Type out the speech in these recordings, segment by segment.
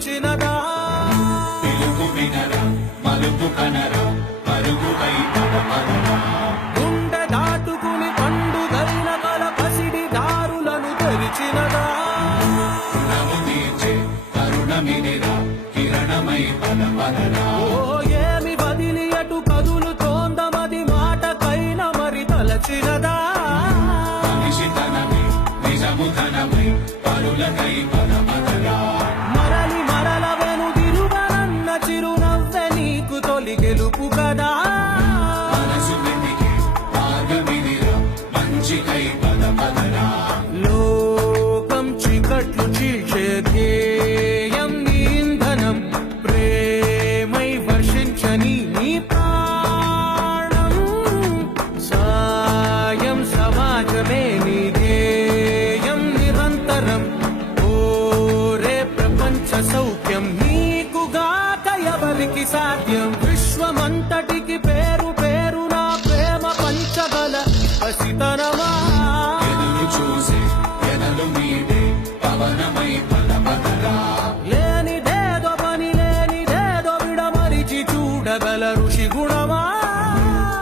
కొలిచినదా పిలుపు వినరా మలుపు కనరా పరుగుపై పదపదరా గుండె దాటుకుని పండుగైన కల పసిడి దారులను తెరిచినదా రుణము తీర్చే కరుణమినిరా కిరణమై పదపదరా ఓ ఏమి వదిలి అటు కదులుతోందమది మాటకైన మరి తలచినదా మనిషితనమై నిజముతనమై పరులకై పదపదరా మరలి మరల వెనుదిరుగనన్న చిరునవ్వె నీకు తొలి గెలుపు కదా మనసు వెతికే మార్గమినిరా మంచికై పదపదరా లోకం చీకట్లు చీల్చే ధ్యేయం నీ ఇంధనం ప్రేమై వర్షించని నీ ప్రాణం సాయం సమాజమే నీ ధ్యేయం నిరంతరం ఓరే ప్రపంచ సౌఖ్యం నీకుగాక ఎవరికి సాధ్యం విశ్వమంతటికి పేరు పేరు నా ప్రేమ పంచగల పసితనమా ఎదురు చూసే ఎదలు మీదే పవనమై పదపదరా లేనిదేదో పని లేనిదేదో విడమరిచి చూడగల ఋషి గుణమా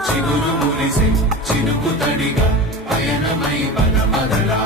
చిగురు మురిసే చినుకు తడిగా పయనమై పదపదరా